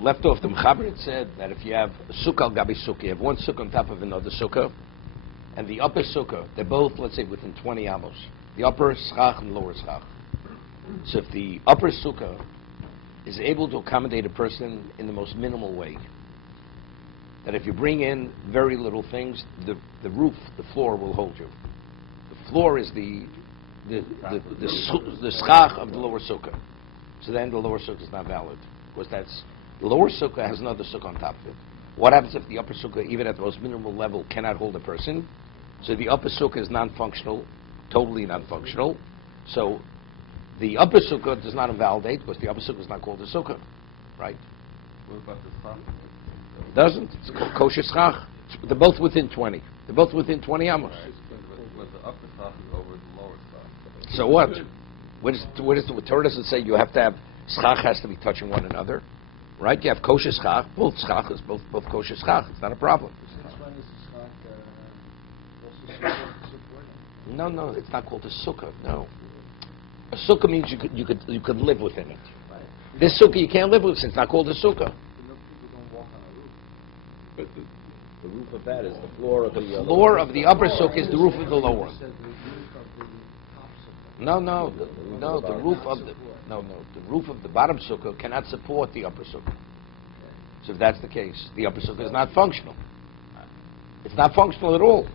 left off, the Mechaber said that if you have a sukkah al-gabi sukkah, you have one sukkah on top of another sukkah, and the upper sukkah, they're both, let's say, within 20 amos. The upper schach and the lower schach. So if the upper sukkah is able to accommodate a person in the most minimal way, that if you bring in very little things, the roof, the floor will hold you. The floor is the schach of the lower sukkah. So then the lower sukkah is not valid, because the lower sukkah has another sukkah on top of it. What happens if the upper sukkah, even at the most minimal level, cannot hold a person? So the upper sukkah is non-functional, totally non-functional. So the upper sukkah does not invalidate, because the upper sukkah is not called a sukkah, right? What about the schach? It doesn't. It's called kosher schach. They're both within 20. They're both within 20 amos. But the upper schach is over the lower schach. So what? What the Torah doesn't say you have to have schach has to be touching one another, right? You have kosher schach. Both schach is both kosher schach. It's not a problem. Since when is the schach also supporting? No, it's not called a sukkah. No, a sukkah means you could live within it. Right. This sukkah you can't live with since it's not called a sukkah. People don't walk on a roof. But the roof of that is the floor of the Floor of the upper sukkah is the roof of the lower one. Said the roof of the top sukkah. The roof of the bottom sukkah cannot support the upper sukkah. So if that's the case, the upper sukkah is not functional. It's not functional at all.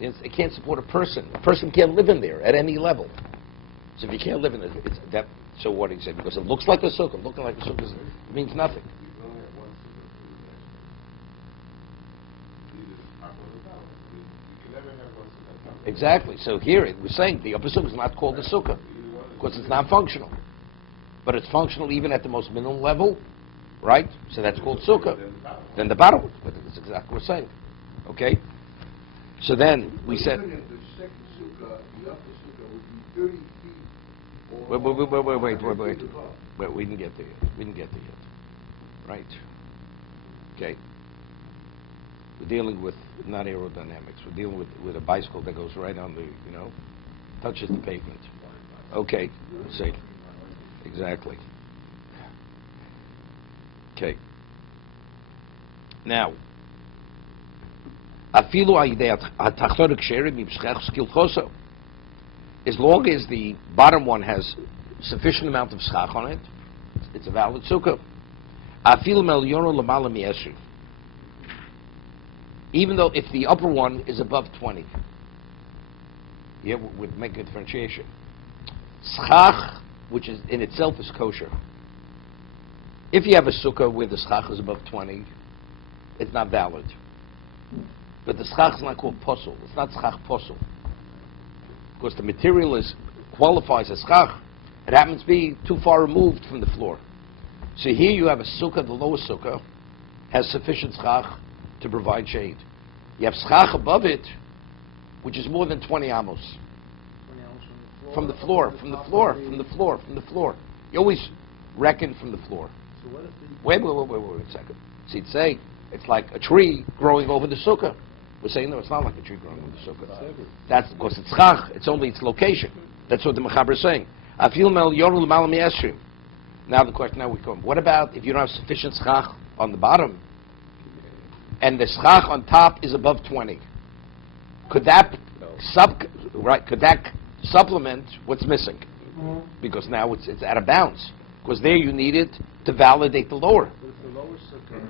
It can't support a person. A person can't live in there at any level. So if you can't live in it, it's that. So what he said, because it looks like a sukkah, looking like a sukkah means nothing. Exactly. So here it was saying the upper sukkah is not called a sukkah because it's not functional, but it's functional even at the most minimum level, right? So that's called sukkah. Then the bottom one. But that's exactly what we're saying. Okay. So then we said. The second sukkah, the upper sukkah, would be 30 feet. Wait, we didn't get there yet. Right. Okay. We're dealing with not aerodynamics. We're dealing with a bicycle that goes right on the, touches the pavement. Okay. Let's see. Exactly. Okay. Now, as long as the bottom one has sufficient amount of schach on it, it's a valid sukkah. Even though if the upper one is above 20, would make a differentiation. Schach, which is in itself is kosher. If you have a sukkah where the schach is above 20, it's not valid. But the schach is not called posel. It's not schach posel. Because the material qualifies as schach. It happens to be too far removed from the floor. So here you have a sukkah, the lower sukkah, has sufficient schach to provide shade. You have schach above it, which is more than 20 amos. 20 amos From the floor. You always reckon from the floor. So what if the... Wait a second. So you'd say, it's like a tree growing over the sukkah. We're saying, no, it's not like a tree growing over the sukkah. That's because it's schach, it's only its location. That's what the Mechaber is saying. Now the question, now we come, what about if you don't have sufficient schach on the bottom, and the schach on top is above 20? Could that supplement what's missing? Because now it's out of bounds. Because there you need it to validate the lower. But if the lower sukkah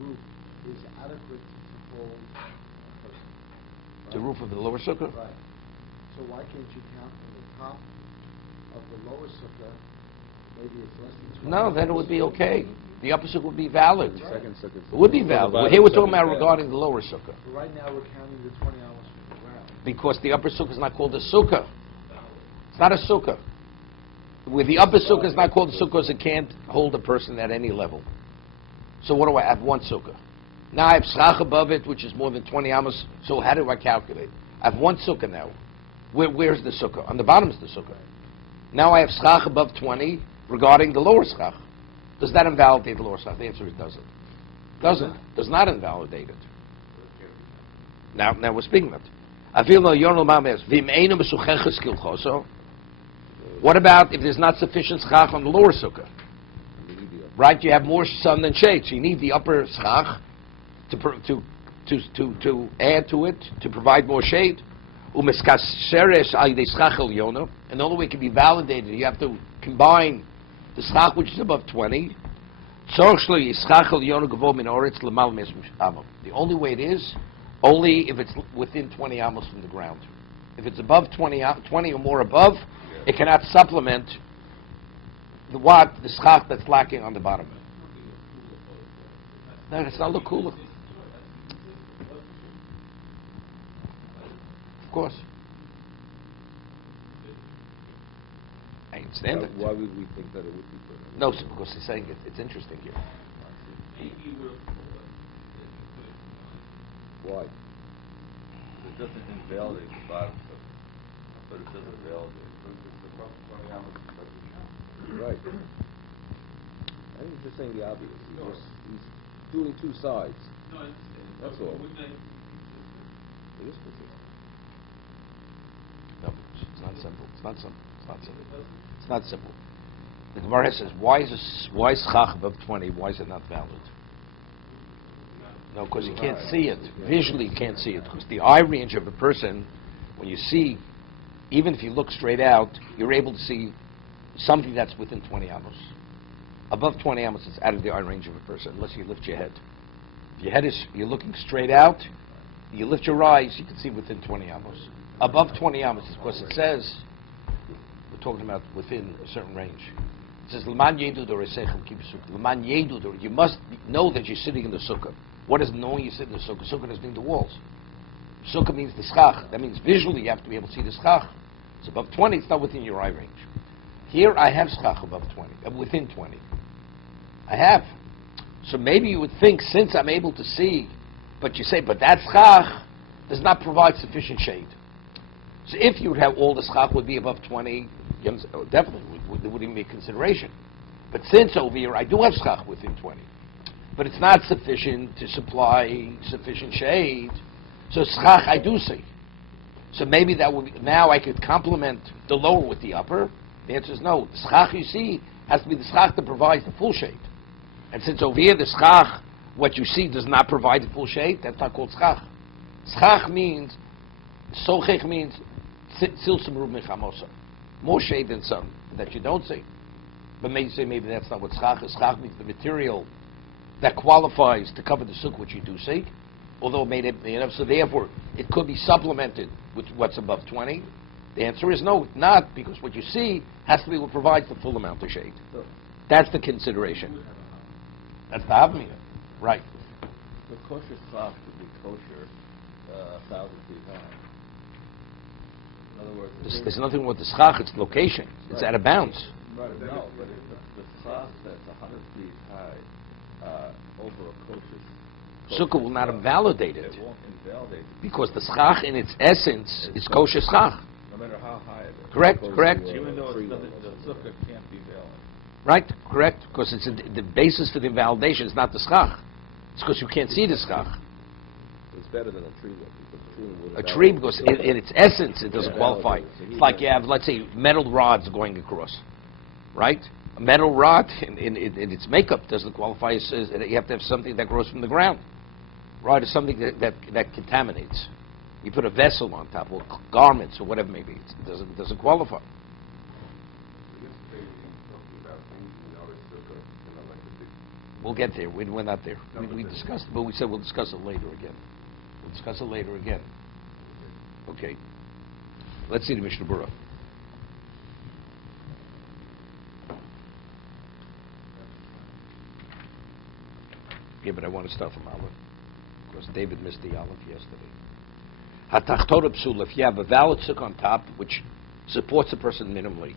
roof is adequate to hold a person, The roof of the lower sukkah? right. So why can't you count from the top of the lower sukkah, maybe it's less than 20? No, then it would be okay. The upper sukkah would be valid. The second sukkah. It would be valid. Here we're talking about regarding the lower sukkah. So right now we're counting the 20 amos from the ground. Because the upper sukkah is not called a sukkah. It's not a sukkah. Where the upper sukkah is not called a sukkah because it can't hold a person at any level. So what do I have? One sukkah. Now I have schach above it, which is more than 20 amos. So how do I calculate? I have one sukkah now. Where's the sukkah? On the bottom is the sukkah. Now I have schach above 20 regarding the lower schach. Does that invalidate the lower schach? The answer is doesn't. Doesn't. Does not invalidate it. Now we're speaking about it. What about if there's not sufficient schach on the lower sukkah? right? You have more sun than shade, so you need the upper schach to add to it, to provide more shade. And the only way it can be validated, you have to combine the schach which is above 20. The only way it is, only if it's within 20 amos from the ground. If it's above 20 or more above, it cannot supplement the schach that's lacking on the bottom. No, it's not al-Qul. Of course. I understand it. Why would we think that it would be permanent? No, because he's saying it's interesting here. Why? It doesn't invalidate the bottom stuff, but it doesn't validate. It's above 20 amos. Right. I think he's just saying the obvious. He's doing two sides. That's all. It is consistent. No, it's not simple. It's not simple. It's not simple. It's not simple. The Gemara says, why is schach above 20? Why is it not valid? No, because you can't see it. Visually, you can't see it. Because the eye range of a person, when you see, even if you look straight out, you're able to see something that's within 20 amos. Above 20 amos, it's out of the eye range of a person, unless you lift your head. If your head is, you're looking straight out, you lift your eyes, you can see within 20 amos. Above 20 amos, because it says, we're talking about within a certain range. It says, L'man yedu doreseichem ki b'sukkah. L'man yedu dor. You must know that you're sitting in the sukkah. What does knowing you sit in the sukkah? Sukkah doesn't mean the walls. Sukkah means the schach. That means visually you have to be able to see the schach. It's above 20, it's not within your eye range. Here I have schach above 20, within 20. I have. So maybe you would think, since I'm able to see, but you say, but that schach does not provide sufficient shade. So if you would have all the schach would be above 20, definitely there wouldn't even be a consideration. But since over here I do have schach within 20, but it's not sufficient to supply sufficient shade, so schach I do see. So maybe that would be, now I could complement the lower with the upper. The answer is no. The schach you see has to be the schach that provides the full shade. And since over here the schach, what you see does not provide the full shade, that's not called schach. Schach means, sochech means silsum rub mechamosa, more shade than some that you don't see. But maybe you say maybe that's not what schach is. Schach means the material that qualifies to cover the sukkah which you do see, although it made it, so therefore it could be supplemented with what's above 20. The answer is no, not, because what you see has to be what provides the full amount of shade. That's the consideration. That's the havmina, right? The kosher schach should be kosher 1,000 feet high. In other words, There's nothing with the schach, it's location. It's out of bounds. right, no, but the schach that's 100 feet high over a kosher Sukkah will not invalidate it, it won't invalidate it, because the schach in its essence is kosher schach. no matter how high it is. Correct, correct. Even though it's nothing, the sukkah can't be valid. Right, correct, because it's the basis for the invalidation is not the schach. It's because you can't see the schach. It's better than a tree, though, because a tree would A tree, because in its essence, it doesn't qualify. It's like you have, let's say, metal rods going across, right? A metal rod in its makeup doesn't qualify. It says you have to have something that grows from the ground. Right, is something that contaminates. You put a vessel on top, or garments, or whatever maybe. It doesn't qualify. We'll get there. We're not there. We discussed, but we said we'll discuss it later again. We'll discuss it later again. Okay. Let's see the Mishna Berura. Yeah, but I want to start from Aleph, because David missed the Aleph yesterday. Hatachtora psula, if you have a valid sukkah on top, which supports a person minimally.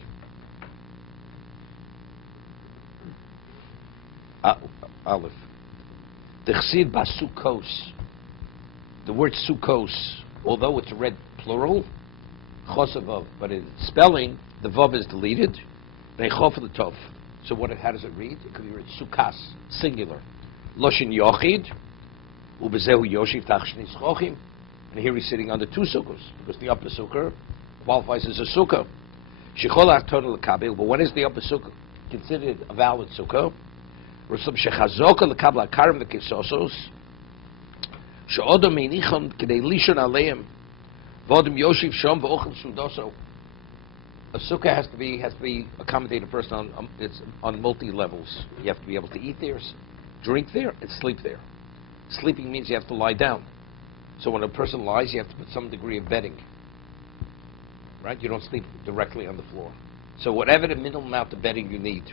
Aleph. Dechsid basukos. The word sukkos, although it's read plural, chosavav, but in spelling, the vav is deleted. Neichof the tov. So how does it read? It could be read sukkas, singular. Loshin yochid, ubezehu yoshiv tachshni schochim. And here he's sitting under two sukkos, because the upper sukkah qualifies as a sukkah. Shechol ha'torah l'kabel, but when is the upper sukkah considered a valid sukkah? Rusam shechazoka lekabla karim v'kisosos she'odom meinichon k'dei lishon aleim v'odom yoshiv shom v'ochel sudoso. A sukkah has to be accommodate a person on it's on multi levels. You have to be able to eat there, drink there, and sleep there. Sleeping means you have to lie down. So when a person lies, you have to put some degree of bedding. Right? You don't sleep directly on the floor. So whatever the minimum amount of bedding you need.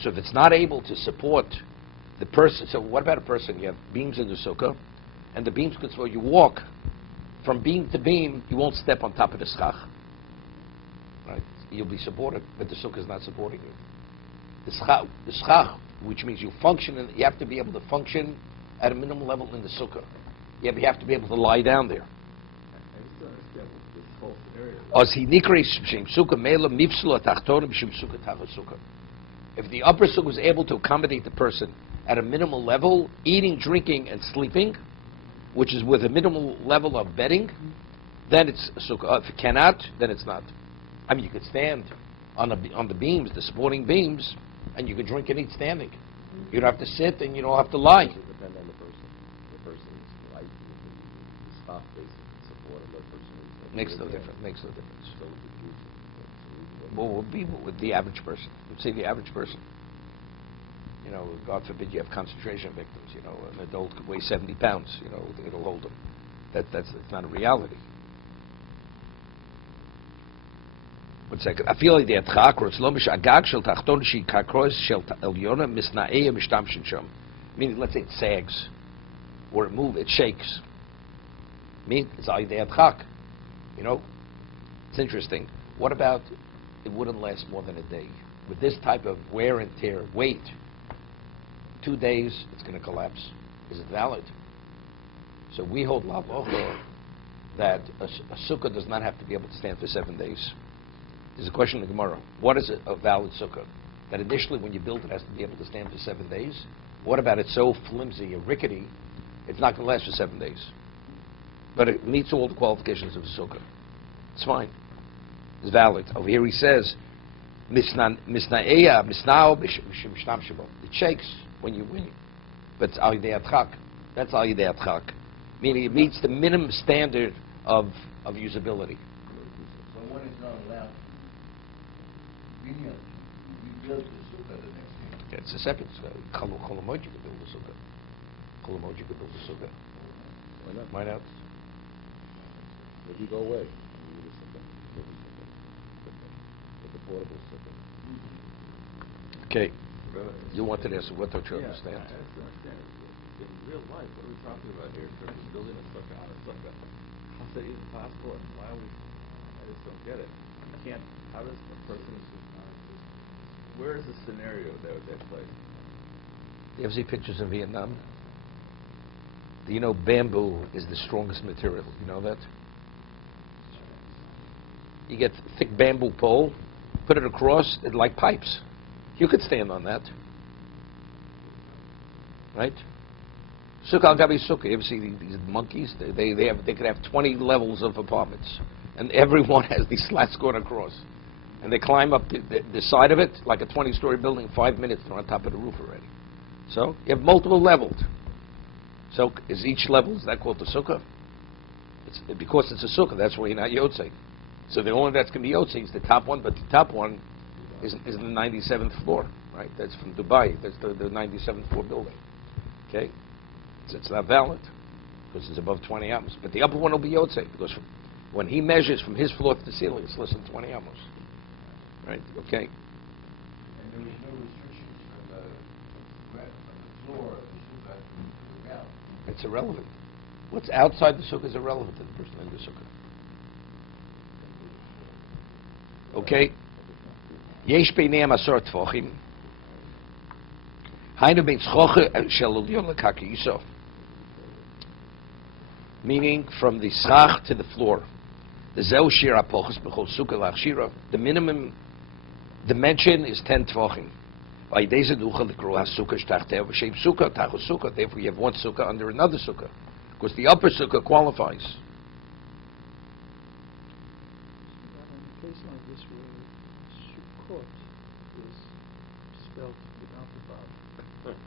So if it's not able to support the person, so what about a person? You have beams in the sukkah, and the beams can support you walk from beam to beam. You won't step on top of the schach. Right? You'll be supported, but the sukkah is not supporting you. The schach, which means you function, you have to be able to function at a minimum level in the sukkah. You have to be able to lie down there. I just don't understand this whole scenario. If the upper sukkah is able to accommodate the person at a minimal level, eating, drinking, and sleeping, which is with a minimal level of bedding, then it's a sukkah. If it cannot, then it's not. I mean, you could stand on the beams, the supporting beams, and you could drink and eat standing. You don't have to sit, and you don't have to lie. It depends on the person. The person's life, the staff basically support of that person. Makes no difference. Makes no difference. So with the Jews, What would be with the average person? Let's say the average person. You know, God forbid you have concentration victims. You know, an adult could weigh 70 pounds. You know, it'll hold them. That's not a reality. 1 second. I feel like the atchak or slomish agag shel tachton shi kakros shel elyona misnaeya mishtamshin sham. Meaning, let's say it sags or it moves, it shakes. Mean it's the atchak. You know, it's interesting. What about it wouldn't last more than a day? With this type of wear and tear, weight, 2 days, it's going to collapse. Is it valid? So we hold la'avocha that a sukkah does not have to be able to stand for 7 days. There's a question in the Gemara. What is a valid sukkah? That initially when you build it has to be able to stand for 7 days? What about it's so flimsy and rickety, it's not going to last for 7 days? But it meets all the qualifications of a sukkah. It's fine. It's valid. Over here he says, Misna'eya, misna'o, b'sham shabo. It shakes when you win. But it's al-yidei atchak. That's al-yidei atchak. Meaning it meets the minimum standard of usability. So when it's not allowed, we build the sukkah the next day. It's a separate Cholamod you could build a sukkah. Cholamod you could build a sukkah. why not? Why not? Maybe go away. Maybe the sukkah. With the portable sukkah. Okay. You wanted to ask what don't you Yeah, understand? I just don't understand. In real life, what are we talking about here in terms of building a sukkah on a sukkah? How's that even possible, and why are we... I just don't get it. How does a person... Where is the scenario that would take place? You ever see pictures in Vietnam? Do you know bamboo is the strongest material? You know that? You get a thick bamboo pole, put it across, it's like pipes. You could stand on that. Right? Sukkah al-gabi sukkah. You ever see these monkeys? They could have 20 levels of apartments. And everyone has these slats going across. And they climb up the side of it, like a 20-story building, in 5 minutes, they're on top of the roof already. So, you have multiple levels. So, is each level, is that called the sukkah? Because it's a sukkah, that's why you're not yotzei. So the only that's going to be yotzei is the top one, but the top one is the 97th floor, right? That's from Dubai. That's the 97th floor building. Okay? So it's not valid, because it's above 20 amos. But the upper one will be yotzei, because when he measures from his floor to the ceiling, it's less than 20 amos. Right? Okay? And there was no restrictions from the floor of the sukkah to the ground. It's irrelevant. What's outside the sukkah is irrelevant to the person in the sukkah. Okay? Yesh beinei asor tefachim. Hainu bein tzchoche shel ulyon lekaki yisov. Meaning from the schach to the floor. The zeu shir apochos b'chol sukkah lachshira. The minimum dimension is 10 tefachim. Therefore you have one sukkah under another sukkah. Because the upper sukkah qualifies. In a case like this where Sukkot is spelled without the Vav,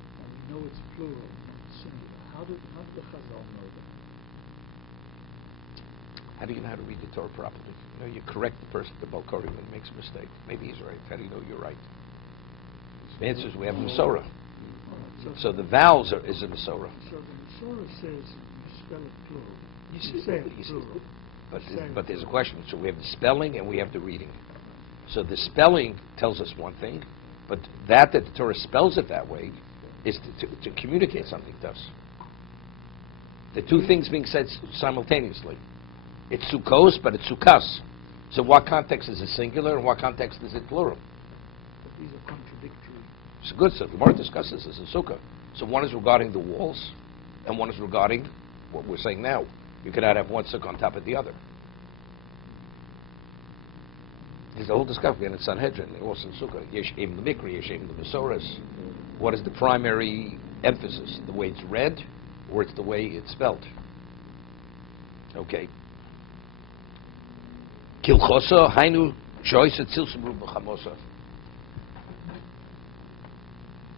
plural, not singular. How did the Chazal know that? How do you know how to read the Torah properly? You know, you correct the person, the Balkori, when he makes a mistake. Maybe he's right. How do you know you're right? The answer is we have Masorah. So the vowels is a Masorah. So the Masorah says you spell it plural. You say it you plural. but there's a question. So we have the spelling and we have the reading. So the spelling tells us one thing, but that the Torah spells it that way is to communicate something to us. The two things being said simultaneously. It's Sukkos, but it's Sukkas. So what context is it singular and what context is it plural? But these are contradictory. It's good. So the Gemara discusses this in Sukkah. So one is regarding the walls, and one is regarding what we're saying now. You cannot have one sukkah on top of the other. There's a whole discussion in Sanhedrin, also in Sukkah. Yesh Im the Mikri, Yesh Im the Masoras. What is the primary emphasis? The way it's read, or it's the way it's spelled? Okay. Kilchosa, Hainu, Joyce, Tzilsubru, B'chamosa.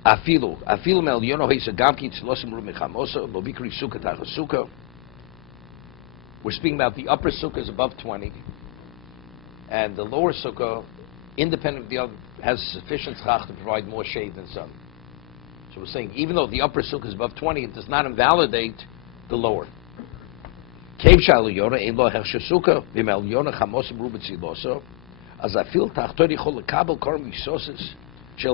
Afilu mel yono heisa gamki tzlosim ru mechamosa lo bikri sukkah tachas sukkah. We're speaking about the upper sukkah is above 20, and the lower sukkah, independent of the other, has sufficient tzchach to provide more shade than sun. So we're saying even though the upper sukkah is above 20, it does not invalidate the lower. Kev shalu yona ein lo hershe sukkah v'mel yona chamosim ru b'tziloso as afil tachton yichol lekabel korm yisosis. It's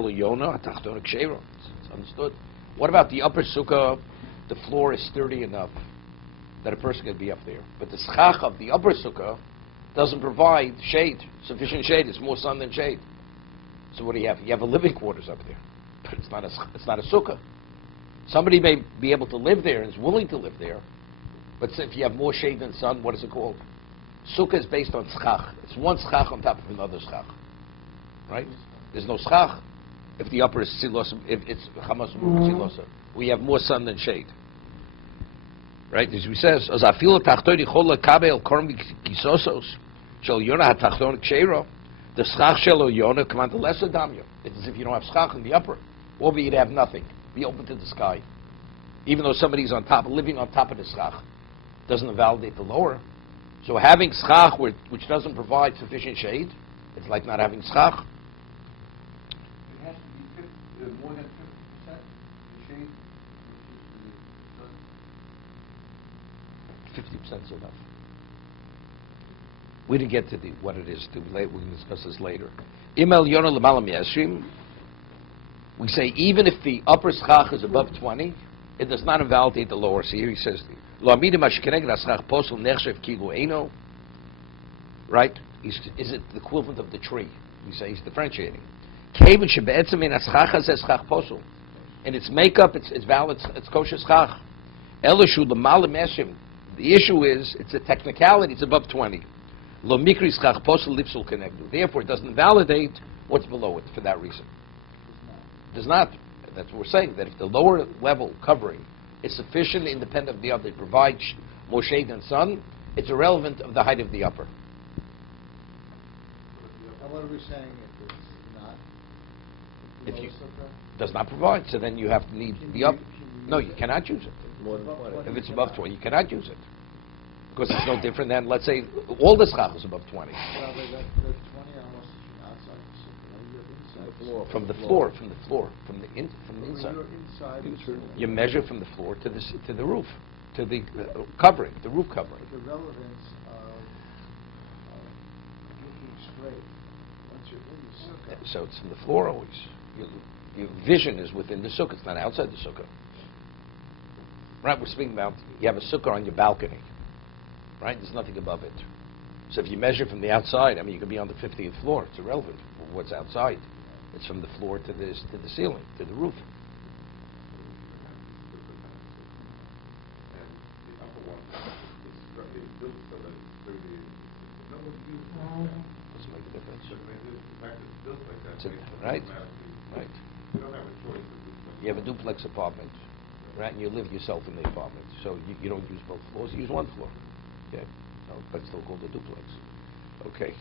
understood. What about the upper sukkah? The floor is sturdy enough that a person can be up there. But the schach of the upper sukkah doesn't provide shade, sufficient shade. It's more sun than shade. So what do you have? You have a living quarters up there. But it's not a sukkah. Somebody may be able to live there and is willing to live there. But if you have more shade than sun, what is it called? Sukkah is based on schach. It's one schach on top of another schach. Right? There's no schach. If the upper is silos, if it's chamas silosa, we have more sun than shade. Right? As we says, as afil tachtoni chol kabel korm kisosos shel yona hatachton ksheiro, the schach shel yona command the lesser damya. It's as if you don't have schach in the upper, or you'd have nothing. Be open to the sky. Even though somebody's on top, living on top of the schach, doesn't invalidate the lower. So having schach which doesn't provide sufficient shade, it's like not having schach. More than 50% shade? 50% is enough. We didn't get to what it is. We can discuss this later. Imel Yona L'malam Yashrim. We say even if the upper schach is above 20, it does not invalidate the lower. So here he says, Lo amidim ashkeneged aschach posel nechshev kilu eino. Right? Is it the equivalent of the tree? We say he's differentiating. In its makeup, it's valid, it's kosher schach. The issue is, it's a technicality, it's above 20. Therefore, it doesn't validate what's below it for that reason. It does not. That's what we're saying, that if the lower level covering is sufficient, independent of the other, to provide more shade than sun, it's irrelevant of the height of the upper. And what are we saying if it's not? If Below you sukkah? does not provide, so then you have to need the up. No, you cannot use it. More than 20. If it's above 20, you cannot use it. Because it's no different than, let's say, all the schach is above 20. Well, the 20 almost outside the sukkah. No, you're inside. From the floor, from the inside. You're inside the sukkah. You measure from the floor to the roof, to the covering, the roof covering. The relevance of looking straight once you're in the sukkah. So it's from the floor always. Your vision is within the sukkah. It's not outside the sukkah. Right? We're speaking about you have a sukkah on your balcony. Right? There's nothing above it. So if you measure from the outside, I mean, you could be on the 50th floor. It's irrelevant for what's outside. It's from the floor to the ceiling, to the roof. Doesn't make a difference. Right? Right. You have a duplex apartment, right? And you live yourself in the apartment. So you don't use both floors. You use one floor. Okay? No, but it's still called a duplex. Okay.